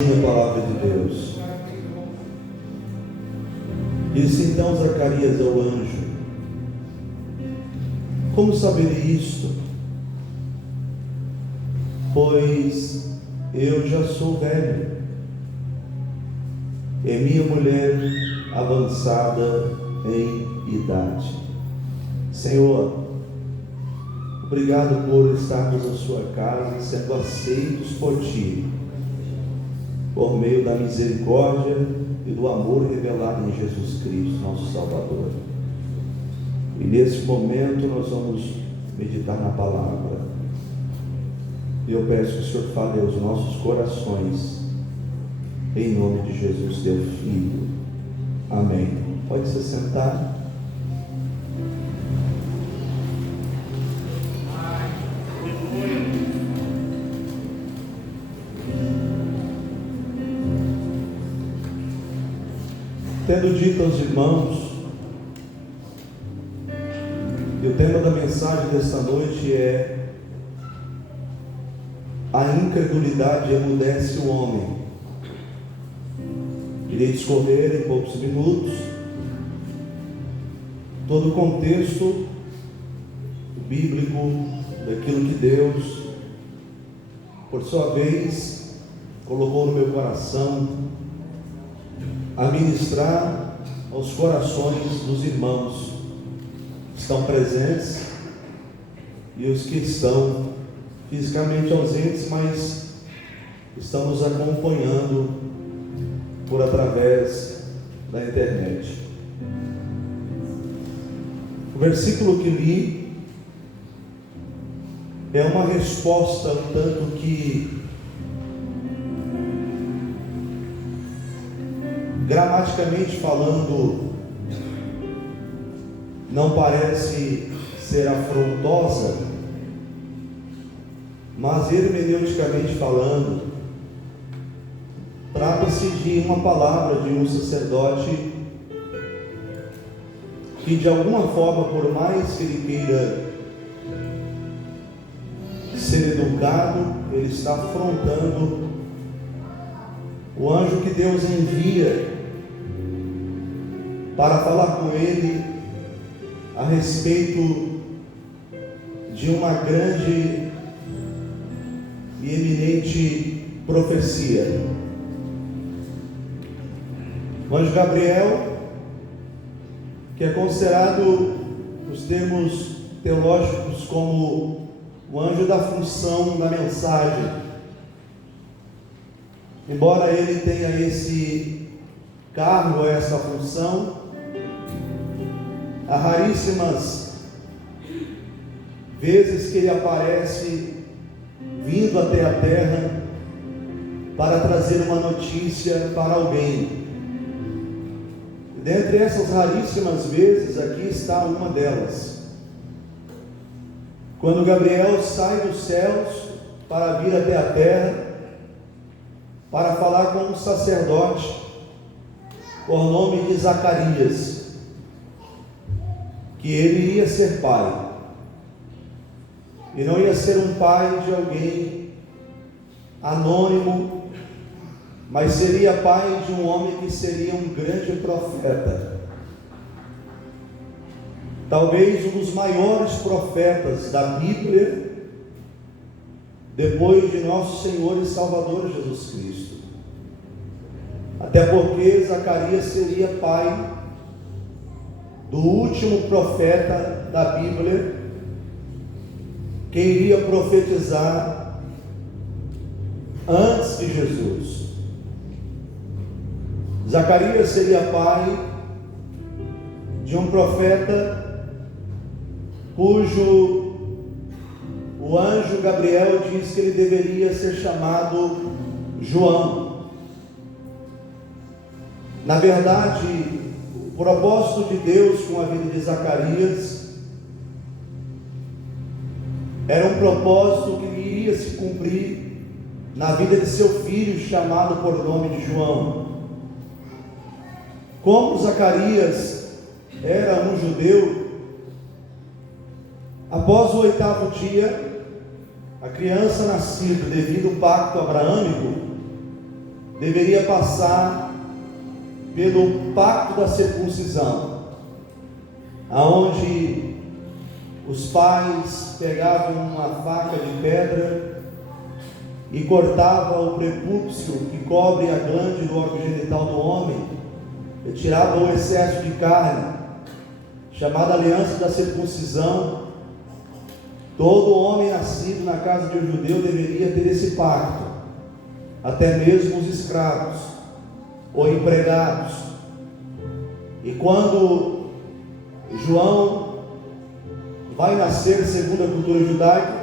A palavra de Deus. Disse então Zacarias ao anjo: como saberei isto? Pois eu já sou velho, e minha mulher avançada em idade. Senhor, obrigado por estarmos na sua casa, sendo aceitos por Ti, por meio da misericórdia e do amor revelado em Jesus Cristo, nosso Salvador. E nesse momento nós vamos meditar na palavra. E eu peço que o Senhor fale aos nossos corações, em nome de Jesus, teu Filho. Amém. Pode se sentar. Tendo dito aos irmãos, e o tema da mensagem desta noite é: a incredulidade emudece o homem. Irei discorrer em poucos minutos todo o contexto bíblico daquilo que Deus, por sua vez, colocou no meu coração a ministrar aos corações dos irmãos que estão presentes e os que estão fisicamente ausentes, mas estão nos acompanhando por através da internet. O versículo que li é uma resposta um tanto que, gramaticamente falando, não parece ser afrontosa, mas hermeneuticamente falando, trata-se de uma palavra de um sacerdote que, de alguma forma, por mais que ele queira ser educado, ele está afrontando o anjo que Deus envia para falar com ele a respeito de uma grande e eminente profecia. O anjo Gabriel, que é considerado, nos termos teológicos, como o anjo da função da mensagem, embora ele tenha esse cargo, essa função, há raríssimas vezes que ele aparece vindo até a terra para trazer uma notícia para alguém. Dentre essas raríssimas vezes, aqui está uma delas. Quando Gabriel sai dos céus para vir até a terra, para falar com um sacerdote, por nome de Zacarias, que ele iria ser pai, e não ia ser um pai de alguém anônimo, mas seria pai de um homem que seria um grande profeta, talvez um dos maiores profetas da Bíblia, depois de nosso Senhor e Salvador Jesus Cristo. Até porque Zacarias seria pai do último profeta da Bíblia, que iria profetizar antes de Jesus. Zacarias seria pai de um profeta cujo o anjo Gabriel diz que ele deveria ser chamado João. Na verdade, o propósito de Deus com a vida de Zacarias era um propósito que iria se cumprir na vida de seu filho, chamado por nome de João. Como Zacarias era um judeu, após o 8º dia, a criança nascida devido ao pacto abraâmico, deveria passar pelo pacto da circuncisão, aonde os pais pegavam uma faca de pedra e cortavam o prepúcio que cobre a glande do órgão genital do homem, e tiravam o excesso de carne, chamada aliança da circuncisão. Todo homem nascido na casa de um judeu deveria ter esse pacto, até mesmo os escravos ou empregados. E quando João vai nascer segundo a cultura judaica,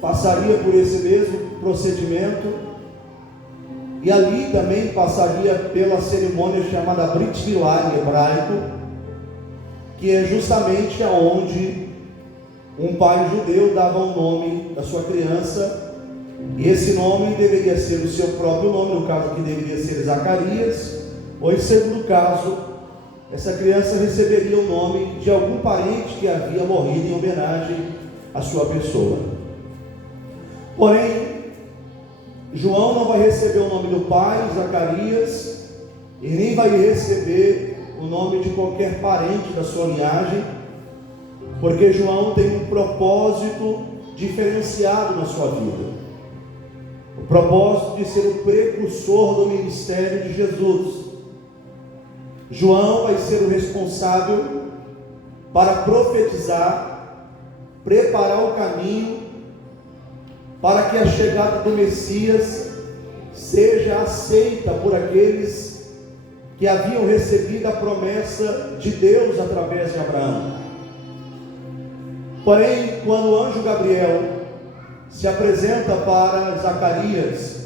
passaria por esse mesmo procedimento, e ali também passaria pela cerimônia chamada Brit Milá em hebraico, que é justamente aonde um pai judeu dava o nome da sua criança, e esse nome deveria ser o seu próprio nome, no caso aqui deveria ser Zacarias, ou em segundo caso, essa criança receberia o nome de algum parente que havia morrido em homenagem à sua pessoa. Porém, João não vai receber o nome do pai, Zacarias, e nem vai receber o nome de qualquer parente da sua linhagem, porque João tem um propósito diferenciado na sua vida, o propósito de ser o precursor do ministério de Jesus. João vai ser o responsável para profetizar, preparar o caminho para que a chegada do Messias seja aceita por aqueles que haviam recebido a promessa de Deus através de Abraão. Porém, quando o anjo Gabriel se apresenta para Zacarias,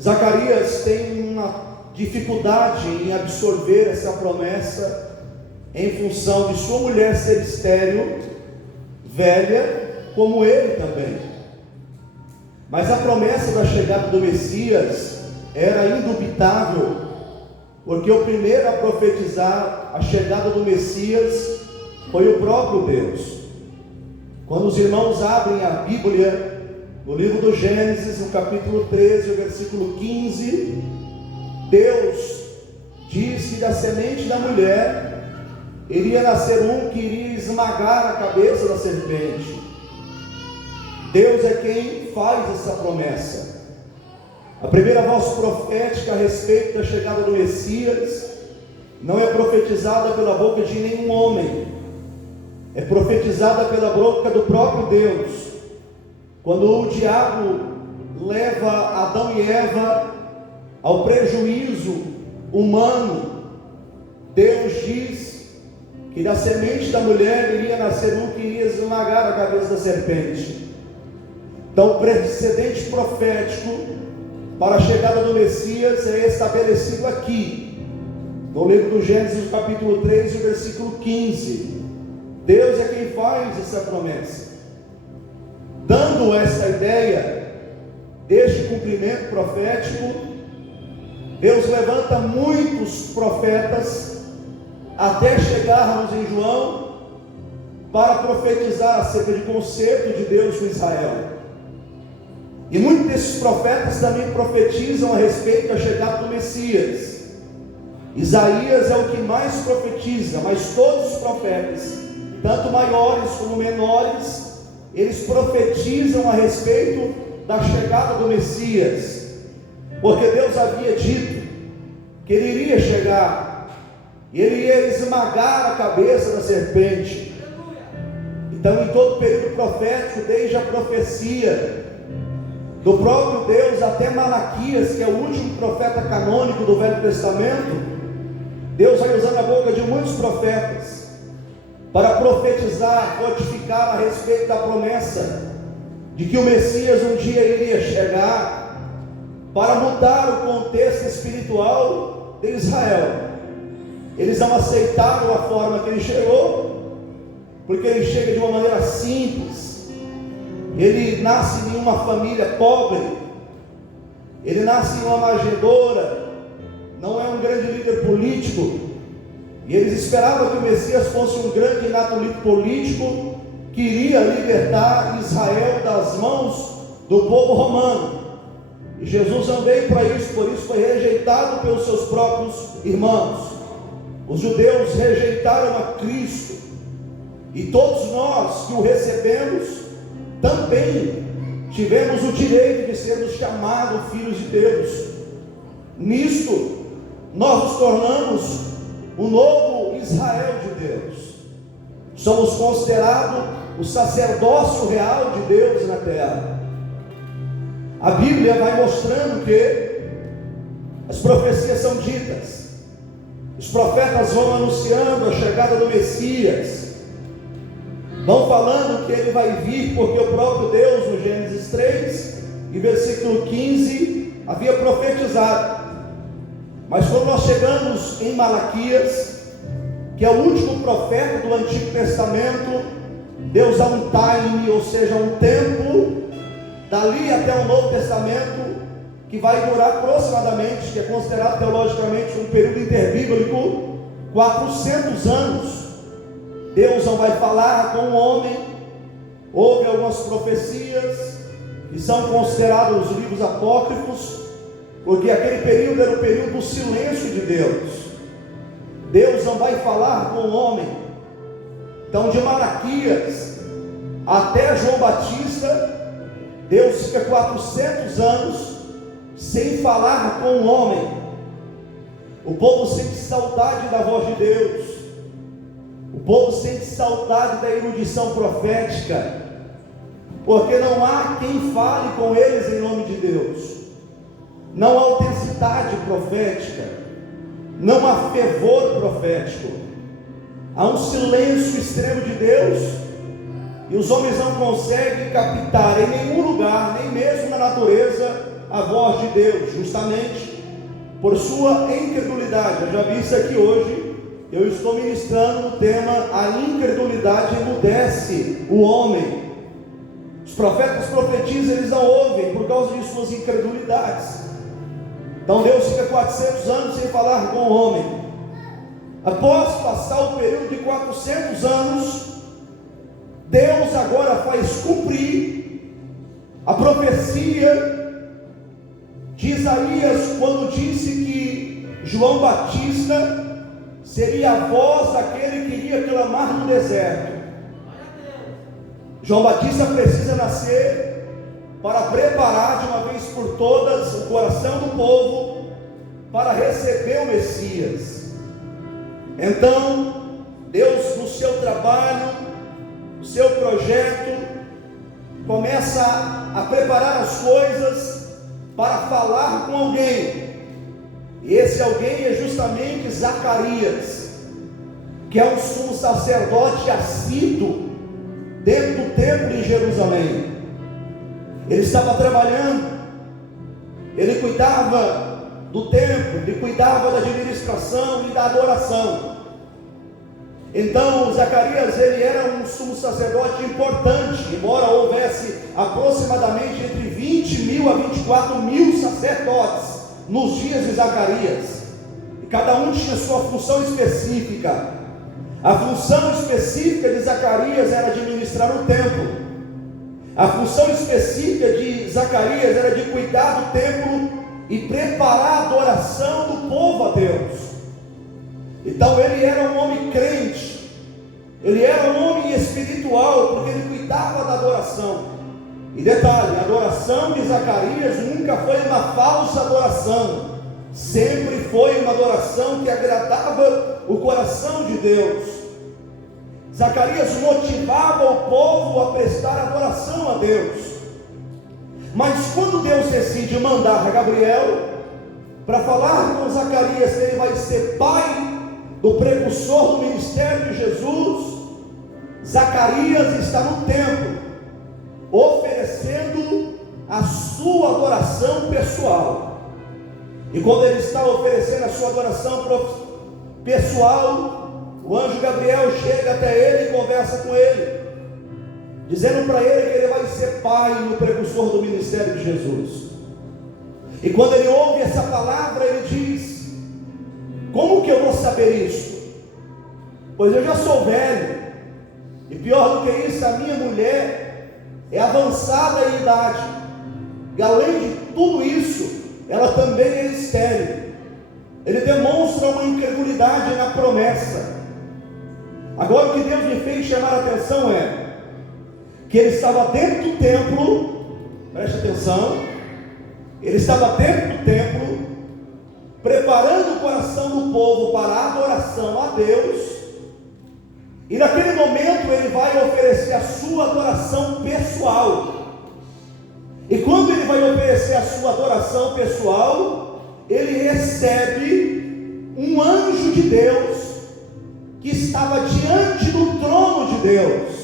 Zacarias tem uma dificuldade em absorver essa promessa, em função de sua mulher ser estéril, velha, como ele também. Mas a promessa da chegada do Messias era indubitável, porque o primeiro a profetizar a chegada do Messias foi o próprio Deus. Quando os irmãos abrem a Bíblia, no livro do Gênesis, no capítulo 13, o versículo 15, Deus diz que da semente da mulher iria nascer um que iria esmagar a cabeça da serpente. Deus é quem faz essa promessa. A primeira voz profética a respeito da chegada do Messias não é profetizada pela boca de nenhum homem, é profetizada pela boca do próprio Deus. Quando o diabo leva Adão e Eva ao prejuízo humano, Deus diz que da semente da mulher iria nascer um que iria esmagar a cabeça da serpente. Então, o precedente profético para a chegada do Messias é estabelecido aqui, no livro do Gênesis, capítulo 3, versículo 15. Deus é quem faz essa promessa. Dando essa ideia deste cumprimento profético, Deus levanta muitos profetas até chegarmos em João para profetizar acerca de conserto de Deus com Israel. E muitos desses profetas também profetizam a respeito da chegada do Messias. Isaías é o que mais profetiza, mas todos os profetas, tanto maiores como menores, eles profetizam a respeito da chegada do Messias, porque Deus havia dito que ele iria chegar, e ele ia esmagar a cabeça da serpente. Então, em todo o período profético, desde a profecia do próprio Deus até Malaquias, que é o último profeta canônico do Velho Testamento, Deus vai usando a boca de muitos profetas para profetizar, fortificar a respeito da promessa de que o Messias um dia iria chegar para mudar o contexto espiritual de Israel. Eles não aceitaram a forma que ele chegou, porque ele chega de uma maneira simples. Ele nasce em uma família pobre, ele nasce em uma manjedoura, não é um grande líder político, e eles esperavam que o Messias fosse um grande e nato líder político, que iria libertar Israel das mãos do povo romano. E Jesus não veio para isso, por isso foi rejeitado pelos seus próprios irmãos. Os judeus rejeitaram a Cristo, e todos nós que o recebemos também tivemos o direito de sermos chamados filhos de Deus. Nisto nós nos tornamos o novo Israel de Deus. Somos considerados o sacerdócio real de Deus na terra. A Bíblia vai mostrando que as profecias são ditas, os profetas vão anunciando a chegada do Messias, vão falando que ele vai vir, porque o próprio Deus, no Gênesis 3 e versículo 15, havia profetizado. Mas quando nós chegamos em Malaquias, que é o último profeta do Antigo Testamento, Deus dá um time, ou seja, um tempo, dali até o Novo Testamento, que vai durar aproximadamente, que é considerado teologicamente um período interbíblico, 400 anos. Deus não vai falar com o homem. Houve algumas profecias que são considerados os livros apócrifos, porque aquele período era o período do silêncio de Deus. Deus não vai falar com o homem. Então, de Malaquias até João Batista, Deus fica 400 anos sem falar com o homem. O povo sente saudade da voz de Deus. O povo sente saudade da erudição profética, porque não há quem fale com eles em nome de Deus. Não há autenticidade profética, não há fervor profético. Há um silêncio extremo de Deus, e os homens não conseguem captar em nenhum lugar, nem mesmo na natureza, a voz de Deus, justamente por sua incredulidade. Eu já vi isso aqui hoje. Eu estou ministrando no tema: a incredulidade emudece o homem. Os profetas profetizam, eles não ouvem por causa de suas incredulidades. Então Deus fica 400 anos sem falar com o homem. Após passar o período de 400 anos, Deus agora faz cumprir a profecia de Isaías, quando disse que João Batista seria a voz daquele que iria clamar no deserto. João Batista precisa nascer para preparar de uma vez por todas o coração do povo para receber o Messias. Então, Deus, no seu trabalho, no seu projeto, começa a preparar as coisas para falar com alguém. E esse alguém é justamente Zacarias, que é um sumo sacerdote assíduo dentro do templo em Jerusalém. Ele estava trabalhando, ele cuidava do templo, ele cuidava da administração e da adoração. Então Zacarias, ele era um sumo sacerdote importante, embora houvesse aproximadamente entre 20 mil a 24 mil sacerdotes nos dias de Zacarias, e cada um tinha sua função específica. A função específica de Zacarias era administrar o templo. A função específica de Zacarias era de cuidar do templo e preparar a adoração do povo a Deus. Então ele era um homem crente, ele era um homem espiritual, porque ele cuidava da adoração. E detalhe, a adoração de Zacarias nunca foi uma falsa adoração, sempre foi uma adoração que agradava o coração de Deus. Zacarias motivava o povo a prestar adoração a Deus. Mas quando Deus decide mandar Gabriel para falar com Zacarias que ele vai ser pai do precursor do ministério de Jesus, Zacarias está no templo, oferecendo a sua adoração pessoal. E quando ele está oferecendo a sua adoração pessoal, o anjo Gabriel chega até ele e conversa com ele, dizendo para ele que ele vai ser pai no precursor do ministério de Jesus. E quando ele ouve essa palavra, ele diz: como que eu vou saber isso? Pois eu já sou velho, e pior do que isso, a minha mulher é avançada em idade. E além de tudo isso, ela também é estéril. Ele demonstra uma incredulidade na promessa. Agora o que Deus me fez chamar a atenção é que ele estava dentro do templo, preste atenção, ele estava dentro do templo, preparando o coração do povo para a adoração a Deus, e naquele momento ele vai oferecer a sua adoração pessoal. E quando ele vai oferecer a sua adoração pessoal, ele recebe um anjo de Deus que estava diante do trono de Deus.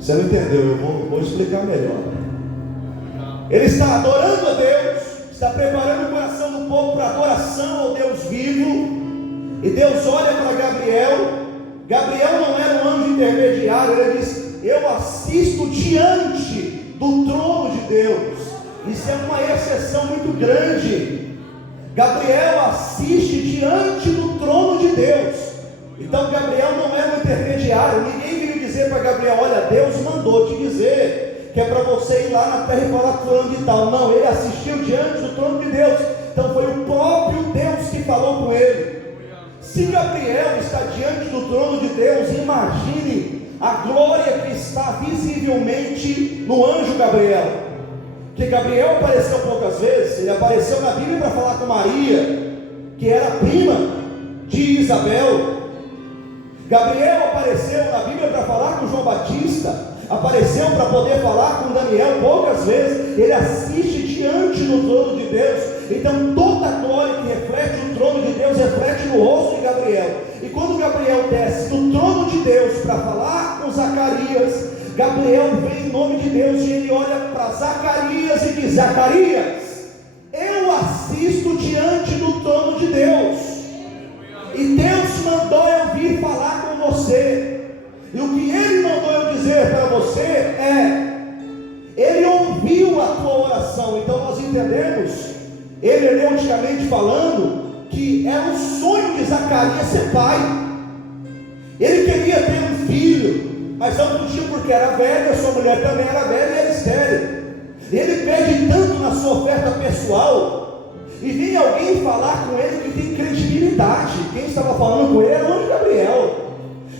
Você não entendeu? Eu vou explicar melhor. Ele está adorando a Deus, está preparando o coração do povo para adoração ao Deus vivo. E Deus olha para Gabriel. Gabriel não era um anjo intermediário. Ele diz: eu assisto diante do trono de Deus. Isso é uma exceção muito grande. Gabriel assiste diante do trono de Deus. Então Gabriel não era um intermediário. Ninguém veio dizer para Gabriel: olha, Deus mandou te dizer que é para você ir lá na terra e falar com fulano de tal. Não, ele assistiu diante do trono de Deus. Então foi o próprio Deus que falou com ele. Se Gabriel está diante do trono de Deus, imagine a glória que está visivelmente no anjo Gabriel. Que Gabriel apareceu poucas vezes. Ele apareceu na Bíblia para falar com Maria, que era prima de Isabel. Gabriel apareceu na Bíblia para falar com João Batista. Apareceu para poder falar com Daniel poucas vezes. Ele assiste diante do trono de Deus. Então toda a glória que reflete o trono de Deus reflete no rosto de Gabriel. E quando Gabriel desce do trono de Deus para falar com Zacarias, Gabriel vem em nome de Deus e ele olha para Zacarias e diz: Zacarias, eu assisto diante do trono de Deus, e Deus mandou eu vir falar com você. E o que ele mandou eu dizer para você é: ele ouviu a tua oração. Então nós entendemos, hermeneuticamente falando, que era o sonho de Zacarias ser pai. Ele queria ter um filho, mas não podia porque era velho, a sua mulher também era velha e era estéril. Ele pede tanto na sua oferta pessoal, e vinha alguém falar com ele que tem credibilidade. Quem estava falando com ele era o anjo Gabriel.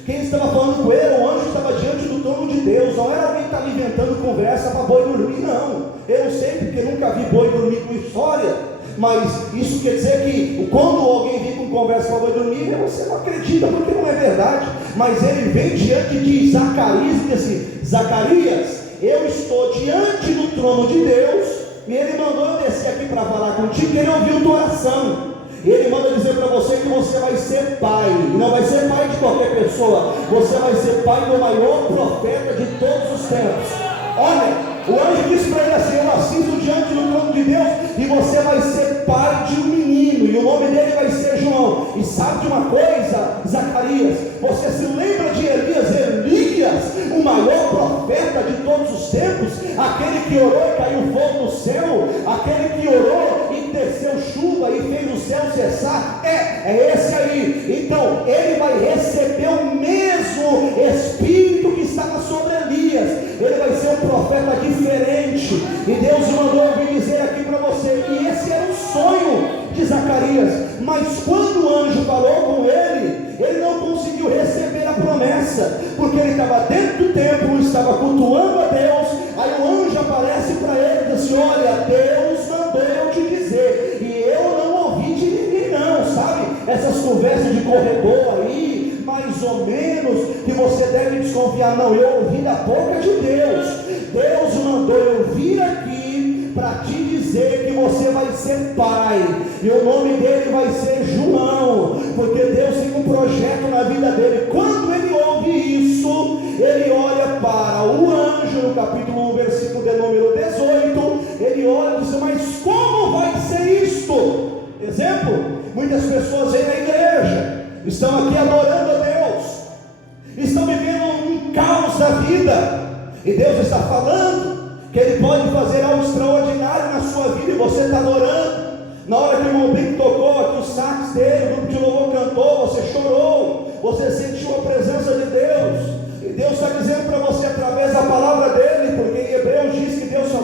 Quem estava falando com ele era o anjo que estava diante do trono de Deus. Não era alguém que estava inventando conversa para boi dormir, não. Eu sei, porque nunca vi boi dormir com história. Mas isso quer dizer que quando alguém vem com conversa para boi dormir, você não acredita, porque não é verdade. Mas ele vem diante de Zacarias e diz assim: Zacarias, eu estou diante do trono de Deus, e ele mandou eu descer aqui para falar contigo, e ele ouviu tua oração. Ele manda dizer para você que você vai ser pai, e não vai ser pai de qualquer pessoa, você vai ser pai do maior profeta de todos os tempos. Olha, o anjo disse para ele assim: eu assisto diante do trono de Deus, e você vai ser pai de um menino, e o nome dele vai ser João. E sabe de uma coisa, Zacarias, você se lembra de Elias, o maior profeta de todos os tempos, aquele que orou e caiu fogo do céu, aquele que orou e desceu chuva e fez o céu cessar? É esse aí. Então ele vai receber o mesmo espírito que estava sobre Elias. Ele vai ser um profeta diferente, e Deus mandou eu vir dizer aqui para você que esse era o sonho de Zacarias. Mas quando o anjo falou com ele, ele não conseguiu receber a promessa, porque ele estava dentro do templo, estava cultuando a Deus. Aí o anjo aparece para ele e diz assim: olha, Deus mandou eu te dizer, e eu não ouvi de ninguém não, sabe? Essas conversas de corredor aí, mais ou menos, que você deve desconfiar. Não, eu ouvi da boca de Deus. Deus mandou eu vir aqui para te dizer que você vai ser pai, e o nome dele vai ser João, porque Deus tem um projeto na vida dele. Quando ele ouve isso, ele olha para o anjo, no capítulo 1, versículo de número 18, ele olha e diz: mas como vai ser isto? Exemplo, muitas pessoas vêm na igreja, estão aqui adorando a Deus, estão vivendo um caos da vida, e Deus está falando que Ele pode fazer algo extraordinário na sua vida, e você está adorando. Na hora que o irmão Brinco tocou aqui o sax dele, o grupo de louvor cantou, você chorou, você sentiu a presença de Deus, e Deus está dizendo para você através da palavra dele, porque em Hebreus diz que Deus só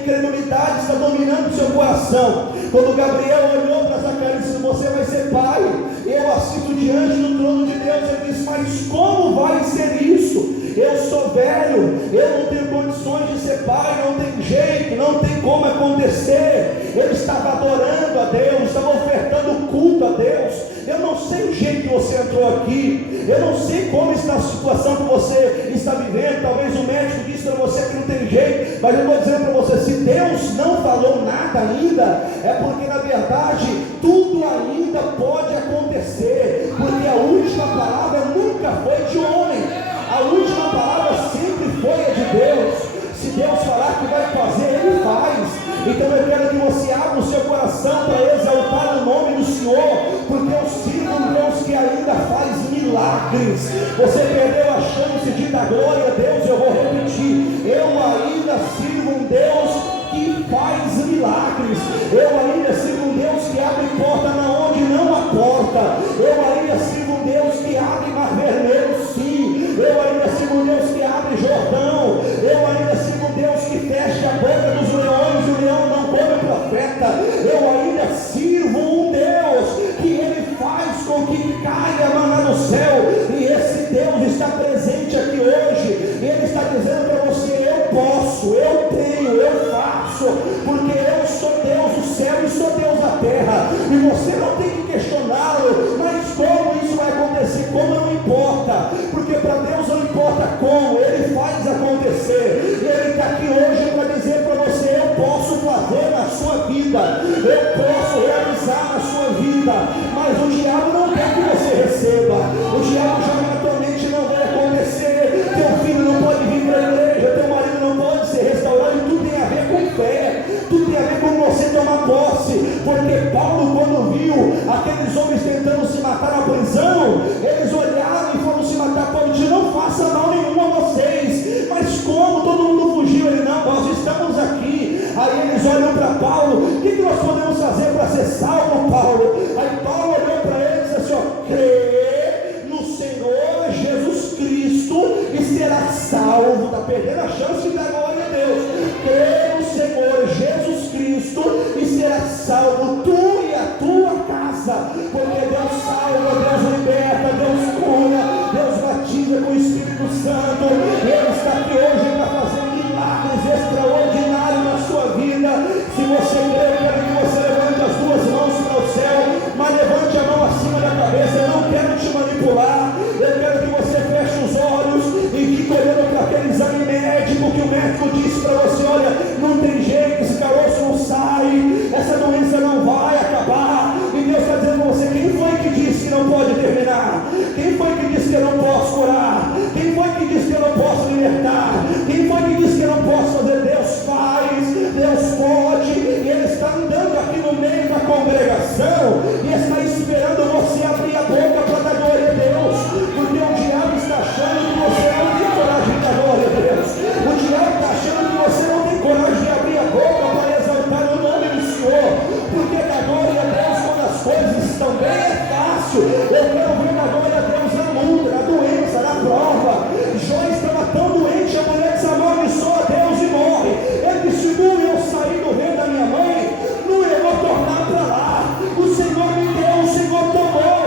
incredulidade está dominando o seu coração. Quando Gabriel olhou para Zacarias e disse: você vai ser pai, eu assisto diante do trono de Deus, ele disse: mas como vai ser isso? Eu sou velho, eu não tenho condições de ser pai, não tem jeito, não tem como acontecer. Ele estava adorando a Deus, estava ofertando culto a Deus. Eu não sei o jeito que você entrou aqui, eu não sei como está a situação que você está vivendo. Talvez o médico disse para você que não tem jeito, mas eu estou dizendo para você: se Deus não falou nada ainda, é porque na verdade tudo ainda pode acontecer, porque a última palavra nunca foi de homem, a última palavra sempre foi a de Deus. Se Deus falar que vai fazer, Ele faz. Então eu quero que você abra o seu coração para exaltar o nome do Senhor, porque eu sirvo um Deus que ainda faz milagres. Você perdeu a chance de dar glória a Deus, eu vou repetir: eu ainda sirvo um Deus que faz milagres. Eu ainda sirvo um Deus que abre porta na onde não há porta. Eu ainda sirvo um Deus que abre mar vermelho, sim. Eu ainda sirvo um Deus que abre Jordão. Eu ainda sirvo um Deus que fecha a boca dos leões e o leão não come o profeta. Eu ainda sirvo um Deus que Ele faz com que caia maná no céu, e esse Deus está presente aqui hoje. Ele está dizendo para você: eu posso, eu tenho, eu faço, porque eu sou Deus do céu e sou Deus da terra. E você não tem que questioná-lo: mas como isso vai acontecer? Como? Não importa, porque para Deus não importa como, Ele faz acontecer. E Ele está aqui hoje para dizer para você: eu posso fazer na sua vida, eu posso realizar na sua vida. Mas o diabo não quer que você receba. O diabo joga na tua mente: não vai acontecer, teu filho não pode vir para a igreja, teu marido não pode ser restaurado. E tudo tem a ver com fé, tudo tem a ver com você tomar posse. Porque Paulo, quando viu aqueles homens tentando se matar na prisão, eles olharam e foram se matar. Paulo disse: não faça mal nenhum a vocês. Mas como? Todo mundo fugiu. Ele: não, nós estamos aqui. Aí eles olham para Paulo: o que nós podemos fazer para ser salvo, Paulo? Aí Paulo olhou para ele e disse assim: ó, crê no Senhor Jesus Cristo e será salvo. Está perdendo a chance de dar glória a Deus. Crê no Senhor Jesus Cristo e será salvo, tu e a tua casa. Porque Deus salva, Deus liberta, Deus cura, Deus batiza com o Espírito Santo. Ele está aqui hoje para fazer milagres extraordinários na sua vida. Se você crê, eu quero que você levante as duas mãos para o céu, mas levante a mão acima da cabeça. Eu não quero te manipular, eu quero que você feche os olhos e fique olhando para aquele exame médico que o médico disse para você: olha, não tem jeito, esse caroço não sai, essa doença não vai acabar. E Deus está dizendo para você: quem foi que disse que não pode terminar? Quem foi que disse que eu não posso curar? Quem foi que disse que eu não posso libertar? Quem foi que disse que eu não posso fazer? Deus faz, Deus pode. E Ele está andando aqui no meio da congregação e está esperando você abrir a boca para dar glória a Deus, porque o diabo está achando que você não tem coragem de dar glória a Deus. O diabo está achando que você não tem coragem de abrir a boca para exaltar o nome do Senhor, porque dar glória a Deus quando as coisas estão bem é fácil. Eu quero ver dar glória a Deus na luta, na doença, na prova. Jó estava tão doente, a mulher disse: amaldiçoa a Deus e morre. Ele disse: nu eu saí do reino da minha mãe, nu eu vou tornar para lá. O Senhor me deu, o Senhor tomou,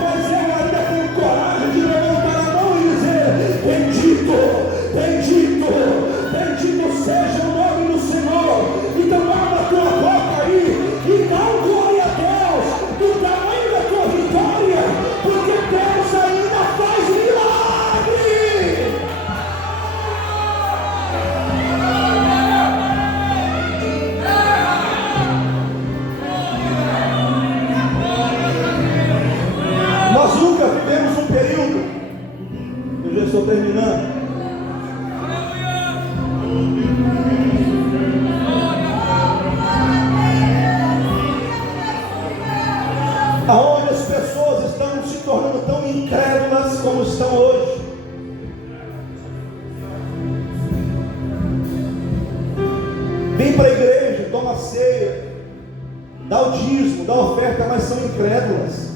mas eu ainda tenho coragem de levantar a mão e dizer: bendito, bendito, bendito seja o nome do Senhor. Então abra a tua boca aí e dá glória a Deus do tamanho da tua vitória, porque Deus ainda faz milagre. Nós nunca vivemos um período, eu já estou terminando, aonde as pessoas estão se tornando tão incrédulas como estão hoje. Vem para a igreja, toma ceia, dá o dízimo, dá a oferta, mas são incrédulas.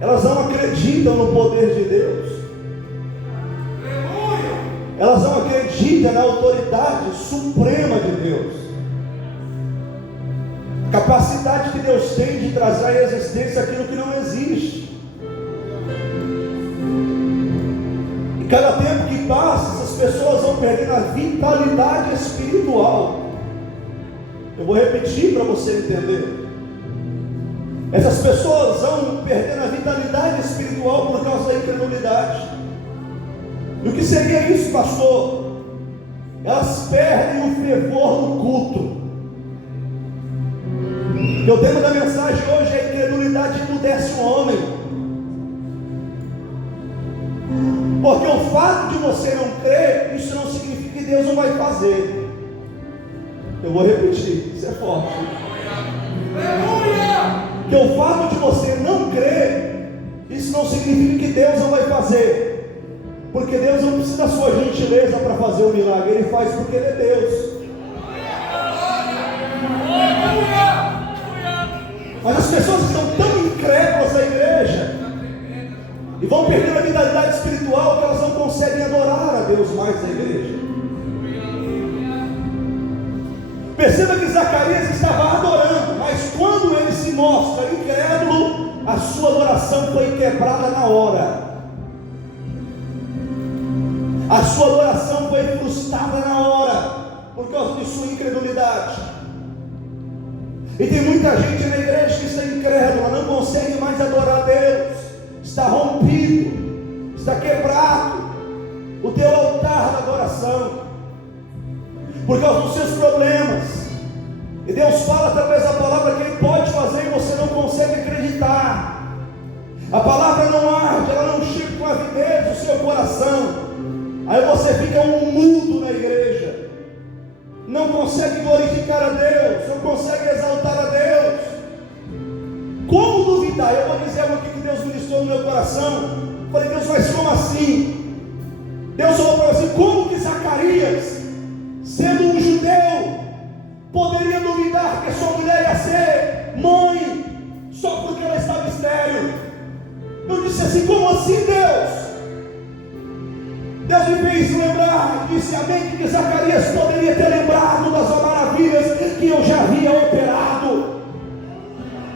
Elas não acreditam no poder de Deus. elas não acreditam na autoridade suprema de Deus, capacidade que Deus tem de trazer à existência aquilo que não existe. E cada tempo que passa, essas pessoas vão perdendo a vitalidade espiritual. Eu vou repetir para você entender. Essas pessoas vão perdendo a vitalidade espiritual por causa da incredulidade. E o que seria isso, pastor? Elas perdem o fervor do culto. E o tema da mensagem hoje é: a incredulidade emudece o homem. Porque o fato de você não crer, isso não significa que Deus não vai fazer. Eu vou repetir, isso é forte. Que o fato de você não crer, isso não significa que Deus não vai fazer. Porque Deus não precisa da sua gentileza para fazer o milagre. Ele faz porque Ele é Deus. Mas as pessoas estão tão incrédulas na igreja e vão perdendo a vitalidade espiritual que elas não conseguem adorar a Deus mais na igreja. Perceba que Zacarias estava adorando, mas quando ele se mostra incrédulo, a sua adoração foi quebrada na hora. A sua adoração foi frustrada na hora, por causa de sua incredulidade. E tem muita gente na igreja que está incrédula, não consegue mais adorar a Deus, está rompido, está quebrado o teu altar da adoração, por causa dos seus problemas. E Deus fala através da palavra que Ele pode fazer e você não consegue acreditar. A palavra não arde, ela não chega com avidez no seu coração. Aí você fica um mudo na igreja, não consegue glorificar a Deus, não consegue exaltar a Deus. Como duvidar? Eu vou dizer algo aqui que Deus ministrou no meu coração. Eu falei: Deus, mas como assim? Deus falou para assim: como que Zacarias, sendo um judeu, poderia duvidar que sua mulher ia ser mãe só porque ela estava estéril? Eu disse assim: como assim, Deus? Deus me fez lembrar, disse a mente que Zacarias poderia ter lembrado das maravilhas que eu já havia operado.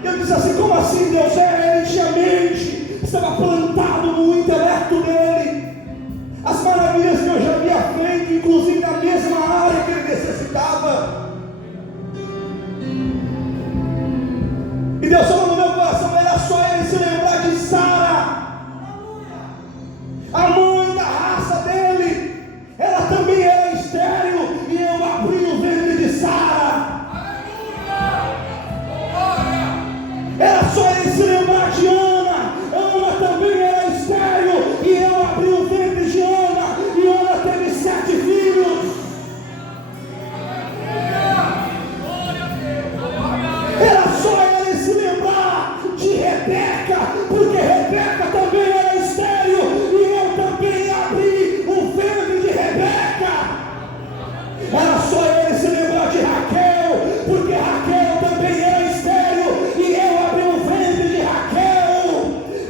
Eu disse assim: como assim, Deus? Ele tinha mente, estava plantado no intelecto dele, as maravilhas que eu já havia feito, inclusive na mesma área que ele necessitava. E Deus falou no meu coração: era só ele se lembrar de Sara, a mãe da raça dele. Ela também era estéril e eu abri o ventre de Sara. Era só ele se lembrar de Ana. Ana também era estéril e eu abri o ventre de Ana, e Ana teve 7 filhos. Era só ele se lembrar de Rebeca, porque Rebeca também era estéril e eu também abri o ventre de Rebeca. Era só ele se lembrar de Raquel, porque Raquel também era estéril e eu abri o ventre de Raquel.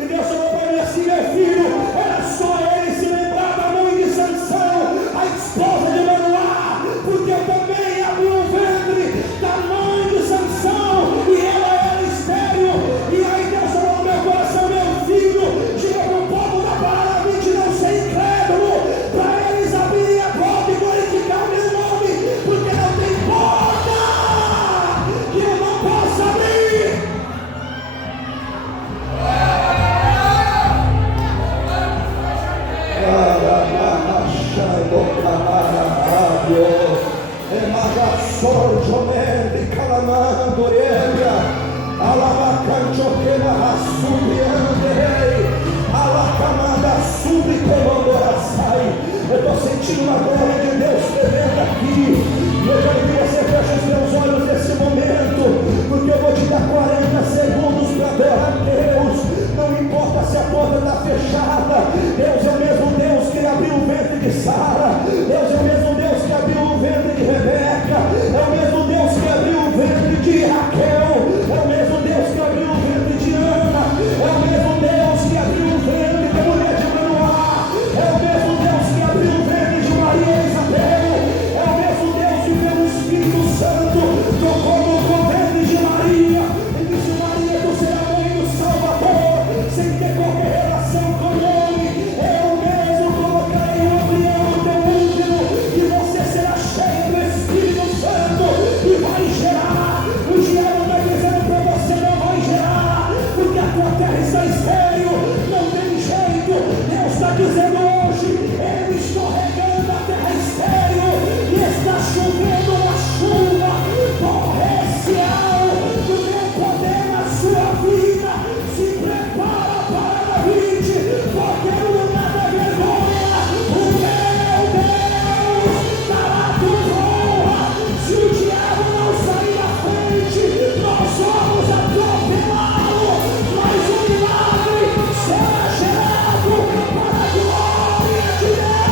E Deus falou para mim assim: meu filho, era só ele se lembrar da mãe de Sansão, a esposa de Manoá, porque eu também abri o ventre da mãe de Sansão e ela era estéril. E aí Deus falou no meu coração: meu filho, diga para o povo da palavra de não ser incrédulo, para eles abrirem a boca e glorificar o meu nome, porque não tem porta que eu não possa abrir. Eu estou sentindo uma glória de Deus tremenda aqui. E eu quero que você feche os seus olhos nesse momento, porque eu vou te dar 40 segundos para adorar a Deus. Não importa se a porta está fechada, Deus é o mesmo Deus que abriu o ventre de Sara, Deus é o mesmo Deus que abriu o ventre de Rebeca, é o mesmo Deus que abriu o ventre de Raquel, é o mesmo Deus que abriu o ventre de Ana, é o mesmo Deus que abriu o ventre da mulher de Manoá, é o mesmo Deus que abriu o ventre de uma como o governo de Maria, e disse: Maria, tu será mãe do Salvador, sem ter qualquer relação com o homem. Eu mesmo colocarei um embrião no teu útero, e você será cheio do Espírito Santo, e vai gerar. O diabo está dizendo para você: não vai gerar, porque a tua terra está estéril, não tem jeito. Deus está dizendo hoje: eu estou regando a terra estéril, e está chovendo uma chuva torrencial do meu poder na sua vida. Se prepara para a vida, porque no lugar da vergonha, o meu Deus dará tua honra. Se o diabo não sair à frente, nós vamos atropelá-lo, mas o milagre será gerado para a glória de Deus.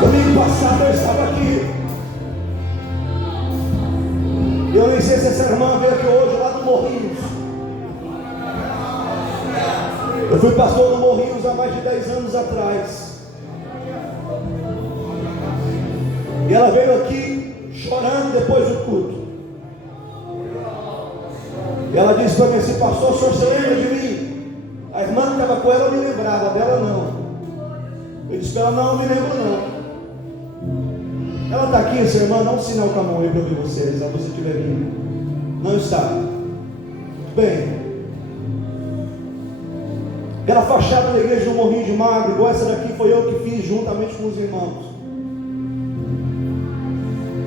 Domingo passado eu estava aqui. Eu nem sei se essa irmã veio aqui hoje lá do Morrinhos. Eu fui pastor no Morrinhos há mais de 10 anos atrás. E ela veio aqui chorando depois do culto. E ela disse para mim assim: pastor, o senhor se lembra de mim? A irmã que estava com ela eu me lembrava, dela não. Eu disse para ela: não, me lembro não. Ela está aqui, essa irmã, dá um sinal com a mão aí para eu ver você, se você estiver vindo. Não está. Bem, aquela fachada da igreja do Morrinho de Magro, igual essa daqui, foi eu que fiz juntamente com os irmãos.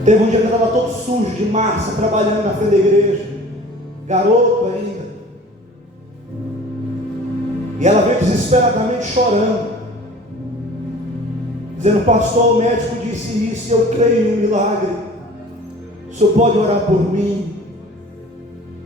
Teve um dia que ela estava todo sujo de massa, trabalhando na frente da igreja, garoto ainda. E ela veio desesperadamente chorando, dizendo: pastor, o médico disse isso, e eu creio em um milagre. O senhor pode orar por mim?